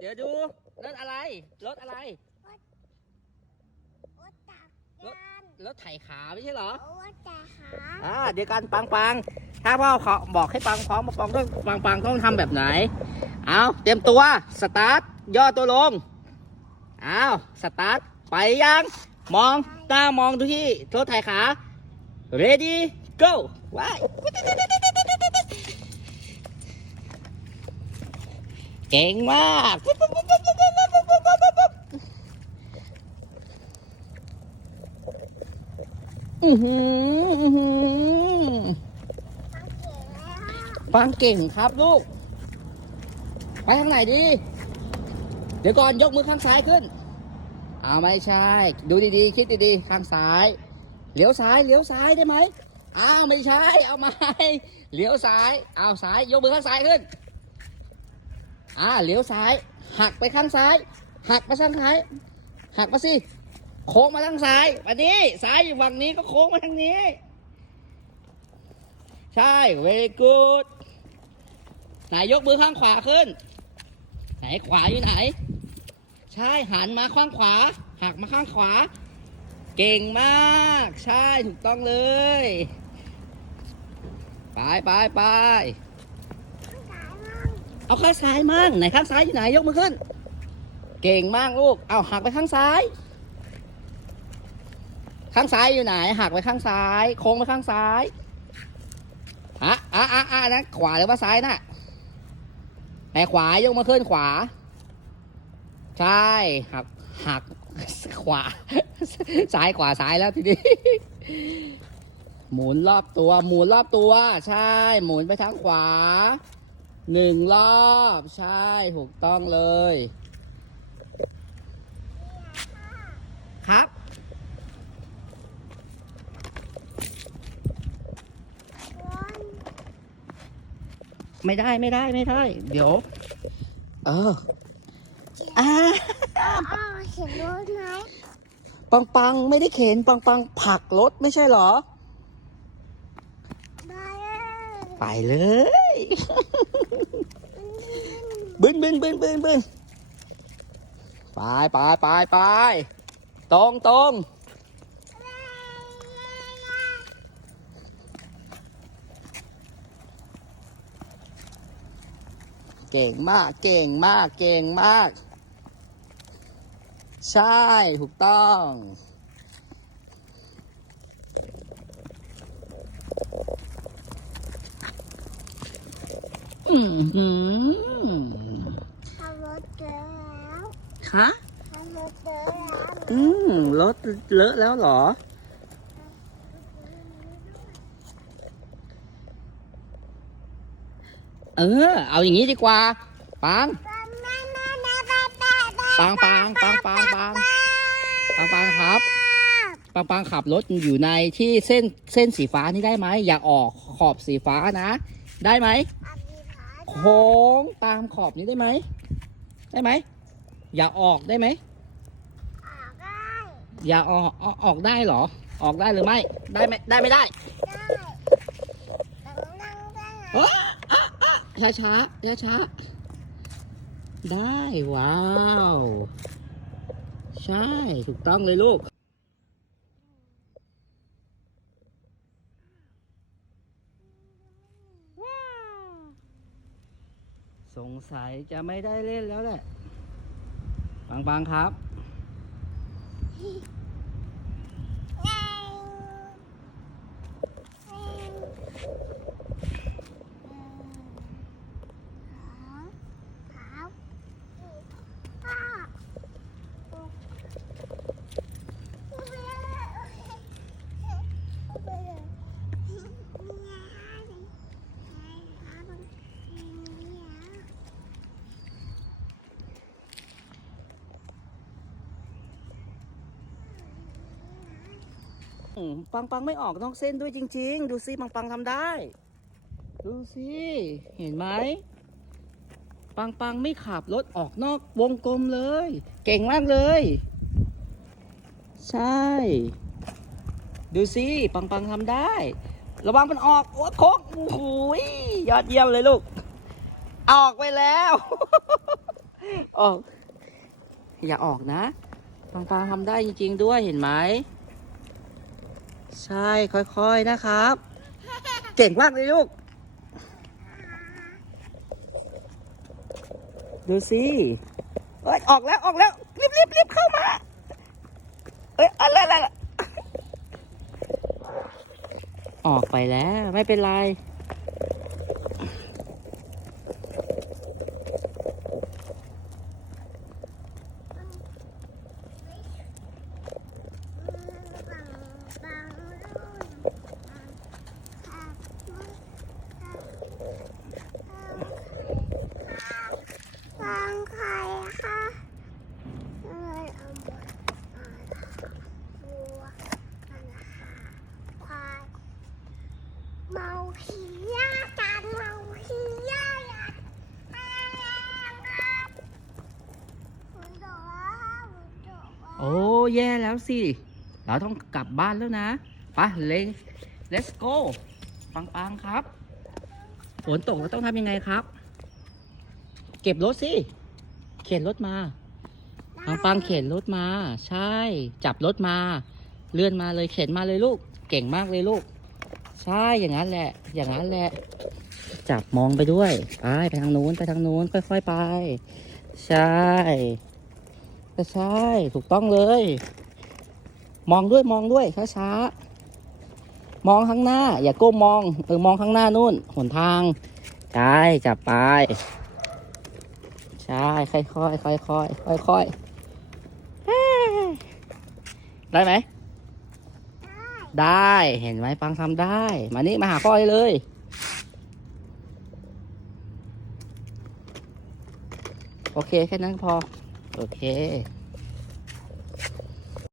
เดี๋ยวดูรถอะไร รถอะไร รถจักรยานรถไถขาไม่ใช่เหรอ รถจักรขาอ่าเดี๋ยวกันปังปังถ้าพ่อเขาบอกให้ปังพร้อมมาปังต้องปังปังต้องทำแบบไหน เอาเตรียมตัว สตาร์ท ย่อตัวลง เอาสตาร์ท ไปยัง มองตามองดูที่รถไถขา ready go ว้าย เก่งมากอือหืออือหือฟังเก่งครับลูก ไปทางไหนดี เดี๋ยวก่อนยกมือข้างซ้ายขึ้นอ้าวไม่ใช่ ดูดีๆ คิดดีๆ ข้างซ้าย เลี้ยวซ้าย เลี้ยวซ้ายได้ไหมอ้าวไม่ใช่ เอาไหมเลี้ยวซ้าย เอาซ้าย ยกมือข้างซ้ายขึ้น อ่าเลี้ยวซ้าย หักไปข้างซ้าย หักมาข้างซ้าย หักมาสิโค้งมาทางซ้ายวันนี้ซ้ายอยู่ฝั่งนี้ก็โค้งมาทางนี้ ใช่ very good ไหนยกมือข้างขวาขึ้น ไหนขวาอยู่ไหน ใช่หันมาข้างขวา หักมาข้างขวา เก่งมาก ใช่ถูกต้องเลย ไปไปไป เอาข้างซ้ายมั่งไหนข้างซ้ายอยู่ไหนยกมือขึ้น เก่งมากลูก เอาหักไปข้างซ้าย ข้างซ้ายอยู่ไหน หักไปข้างซ้าย โค้งไปข้างซ้ายอะอะอะอะนะขวาหรือว่าซ้ายน่ะไหนขวายกมาขึ้นขวา ใช่หักหักขวา ซ้ายขวาซ้ายแล้วทีนี้หมุนรอบตัว หมุนรอบตัว ใช่ หมุนไปทางขวา หนึ่งรอบ ใช่ถูกต้องเลย ครับวนไม่ได้ไม่ได้ไม่ได้ เดี๋ยว เอออ่าอ้าวอ้าวเห็นรถไหมปังปังไม่ได้เข็นปังปังผลักรถไม่ใช่เหรอมาเลยไปเลย บึ้นบึ้นบึ้นบึ้นบึ้นไปไปไปไปตรงตรงเก่งมาก เก่งมาก เก่งมาก ใช่ ถูกต้อง อือหือทำรถเจอแล้วคะทำรถเจอแล้วอืมรถเลอะแล้วเหรอ เออ เอาอย่างนี้ดีกว่า ปัง ปังปังปังปังปังปังปังครับ ปังปังขับรถอยู่ในที่เส้นเส้นสีฟ้านี่ได้ไหม อย่าออกขอบสีฟ้านะ ได้ไหม โค้งตามขอบนี้ได้ไหม ได้ไหม อย่าออกได้ไหม อย่าออกออกออกได้เหรอ ออกได้หรือไม่ ได้ไหมได้ไม่ได้ช้าช้าช้าช้าๆได้ ว้าว ใช่ ถูกต้องเลยลูก สงสัยจะไม่ได้เล่นแล้วแหละ บางๆครับ ปังปังไม่ออกนอกเส้นด้วยจริง ๆ ดูสิปังปังทำได้ ดูสิเห็นไหมปังปังไม่ขับรถออกนอกวงกลมเลย เก่งมากเลย ใช่ ดูสิปังปังทำได้ ระวังมันออกโอ้โค้งโอ้ยยอดเยี่ยมเลยลูก ออกไปแล้วออกอย่าออกนะปังปางทำได้จริง ๆ ด้วยเห็นไหม ใช่ค่อยๆนะครับ เก่งมากเลยลูก ดูสิเอ้ยออกแล้วออกแล้วรีบรีบรีบเข้ามา เอ้ยอะไรอะไรอะไรออกไปแล้วไม่เป็นไร ฟังใครคะเลยเอาหมดวัวกันค่ะควายเมาขี้ยากันเมาขี้ยายัดแม่ครับคุณโดว่าคุณ โดว่าโอ้แย่แล้วสิ เราต้องกลับบ้านแล้วนะไปเลย let's go ปังปังครับ ฝนตกเราต้องทำยังไงครับ เก็บรถสิ เข็นรถมาปังปังเข็นรถมา ใช่ จับรถมา เลื่อนมาเลยเข็นมาเลยลูก เก่งมากเลยลูก ใช่อย่างนั้นแหละ อย่างนั้นแหละ จับมองไปด้วย ไปไปทางนู้นไปทางนู้นค่อย ๆ ไป ใช่็ใช่ถูกต้องเลย มองด้วยมองด้วยช้าๆมองข้างหน้า อย่าก้มมองเออมองข้างหน้านู่นหนทางใช่จับไปใช่ค่อยๆค่อยๆค่อยๆเฮ้ได้ไหมได้เห็นไหมปังทำได้ มานี่มาหาพ่อเลยโอเค แค่นั้นพอ โอเค